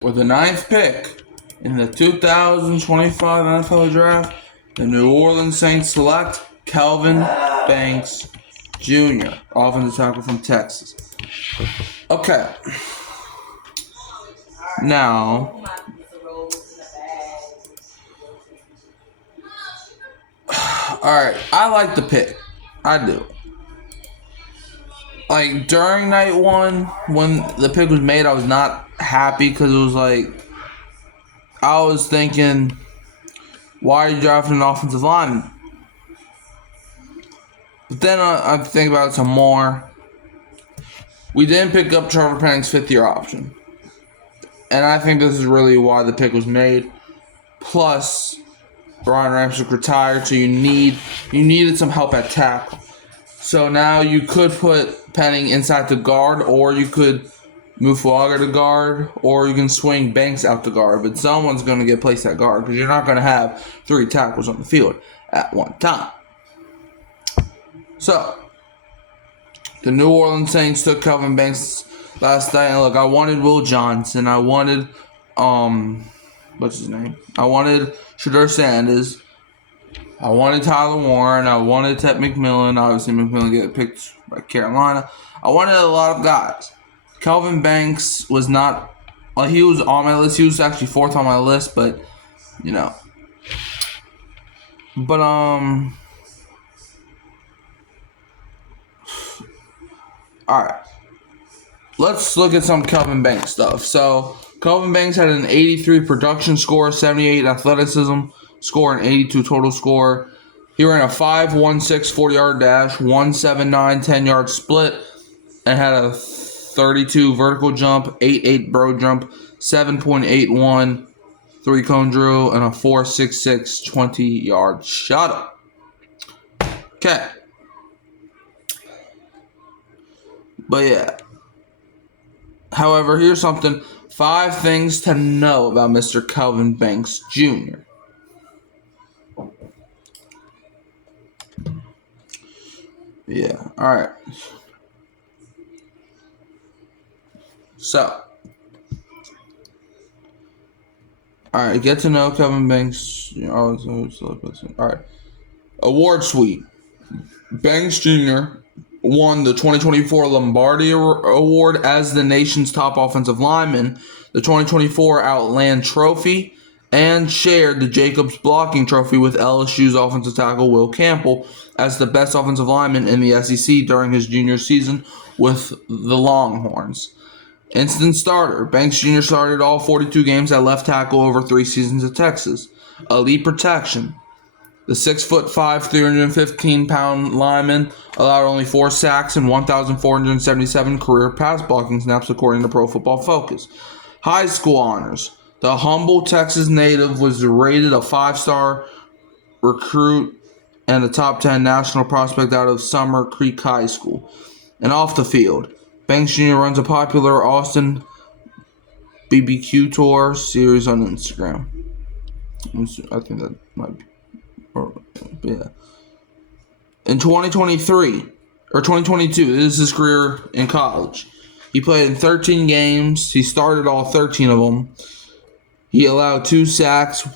With the ninth pick in the 2025 NFL Draft, the New Orleans Saints select KELVIN Banks Jr., offensive tackle from Texas. Okay. Now, alright, I like the pick. I do. Like, during night one, when the pick was made, I was not happy because it was like, I was thinking, why are you drafting an offensive lineman? But then I think about it some more. We didn't pick up Trevor Penning's fifth-year option. And I think this is really why the pick was made. Plus, Brian Ramczyk retired, so you needed some help at tackle. So now you could put Penning inside the guard, or you could move Flogger to guard, or you can swing Banks out to guard. But someone's going to get placed at guard because you're not going to have three tackles on the field at one time. So, the New Orleans Saints took KELVIN Banks last night. And look, I wanted Will Johnson. I wanted, what's his name? I wanted Shedeur Sanders. I wanted Tyler Warren. I wanted Ted McMillan. Obviously, McMillan get picked by Carolina. I wanted a lot of guys. KELVIN Banks was not, well, he was on my list. He was actually fourth on my list, but, you know. But, alright. Let's look at some KELVIN Banks stuff. So, KELVIN Banks had an 83 production score, 78 athleticism score, and 82 total score. He ran a 5.16 40-yard dash, 1.79 10-yard split, and had a 32 vertical jump, 8.8 bro jump, 7.81 three-cone drill, and a 4.66 20-yard shuttle. Okay. But yeah. However, here's something. 5 things to know about Mr. KELVIN Banks Jr. Yeah, alright. So. Alright, get to know KELVIN Banks. Alright. Award suite. Banks Jr. won the 2024 Lombardi Award as the nation's top offensive lineman, the 2024 Outland Trophy, and shared the Jacobs Blocking Trophy with LSU's offensive tackle Will Campbell as the best offensive lineman in the SEC during his junior season with the Longhorns. Instant starter. Banks Jr. started all 42 games at left tackle over 3 seasons at Texas. Elite protection. The 6'5", 315-pound lineman allowed only 4 sacks and 1,477 career pass blocking snaps, according to Pro Football Focus. High school honors. The humble Texas native was rated a 5-star recruit and a top 10 national prospect out of Summer Creek High School. And off the field, Banks Jr. runs a popular Austin BBQ Tour series on Instagram. I think that might be. Yeah. In 2023 or 2022, this is his career in college. He played in 13 games. He started all 13 of them. He allowed 2 sacks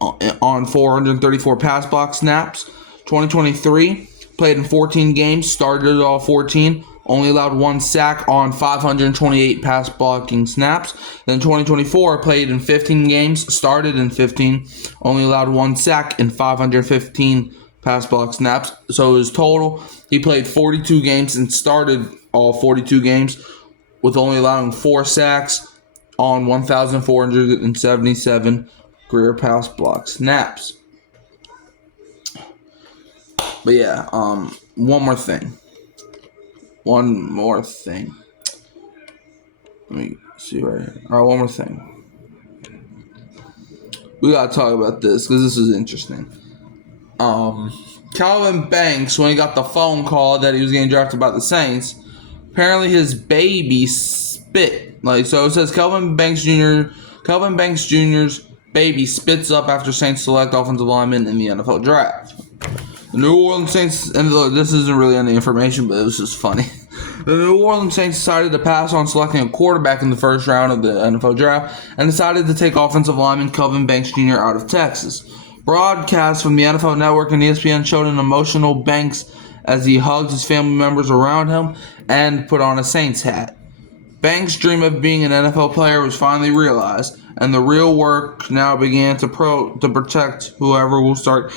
on 434 pass block snaps. 2023, played in 14 games, started all 14, only allowed 1 sack on 528 pass blocking snaps. Then 2024, played in 15 games, started in 15, only allowed 1 sack in 515 pass block snaps. So his total, he played 42 games and started all 42 games with only allowing 4 sacks on 1,477 career pass block snaps. But yeah, one more thing. Let me see right here. Alright, one more thing. We gotta talk about this because this is interesting. KELVIN Banks, when he got the phone call that he was getting drafted by the Saints, apparently his baby spit. So it says KELVIN Banks Jr.'s baby spits up after Saints select offensive lineman in the NFL Draft. The New Orleans Saints, and look, this isn't really any information, but it was just funny. The New Orleans Saints decided to pass on selecting a quarterback in the first round of the NFL draft and decided to take offensive lineman Kelvin Banks Jr. out of Texas. Broadcasts from the NFL Network and ESPN showed an emotional Banks as he hugged his family members around him and put on a Saints hat. Banks' dream of being an NFL player was finally realized, and the real work now began to protect whoever will start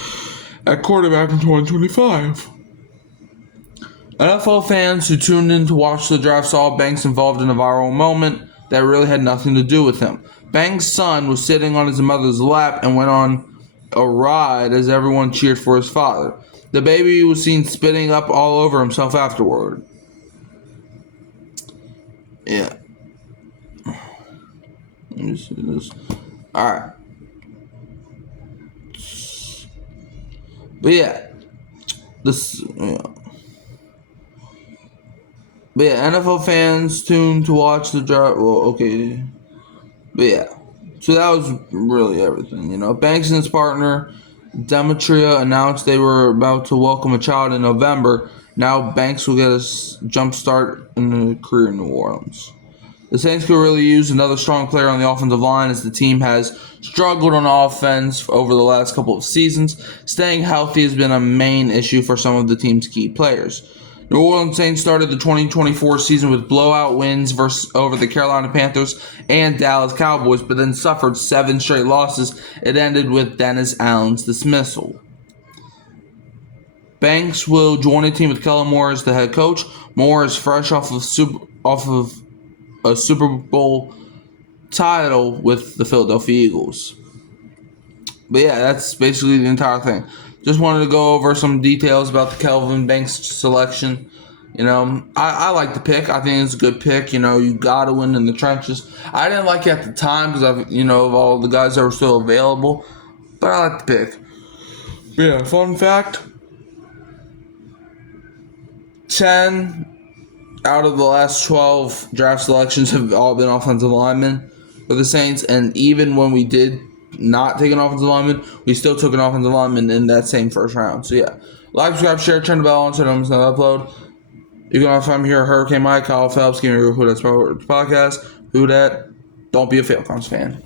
at quarterback in 2025. NFL fans who tuned in to watch the draft saw Banks involved in a viral moment that really had nothing to do with him. Banks' son was sitting on his mother's lap and went on a ride as everyone cheered for his father. The baby was seen spitting up all over himself afterward. Yeah. Let me see this. Alright. But yeah. But yeah, NFL fans tuned to watch the draft. Well, okay. But yeah. So that was really everything, Banks and his partner, Demetria, announced they were about to welcome a child in November. Now Banks will get a jump start in a career in New Orleans. The Saints could really use another strong player on the offensive line as the team has struggled on offense over the last couple of seasons. Staying healthy has been a main issue for some of the team's key players. New Orleans Saints started the 2024 season with blowout wins over the Carolina Panthers and Dallas Cowboys, but then suffered 7 straight losses. It ended with Dennis Allen's dismissal. Banks will join a team with Kellen Moore as the head coach. Moore is fresh off of a Super Bowl title with the Philadelphia Eagles. But yeah, that's basically the entire thing. Just wanted to go over some details about the Kelvin Banks selection. I like the pick. I think it's a good pick. You got to win in the trenches. I didn't like it at the time because of all the guys that were still available. But I like the pick. But yeah, fun fact. 10 out of the last 12 draft selections have all been offensive linemen for the Saints. And even when we did not take an offensive lineman, we still took an offensive lineman in that same first round. So yeah, like, subscribe, share, turn the bell on so you don't miss another upload. You can also find me here, Hurricane Mike, Kyle Phelps, give me a Who That's Podcast. Who Dat? Don't be a Falcons fan.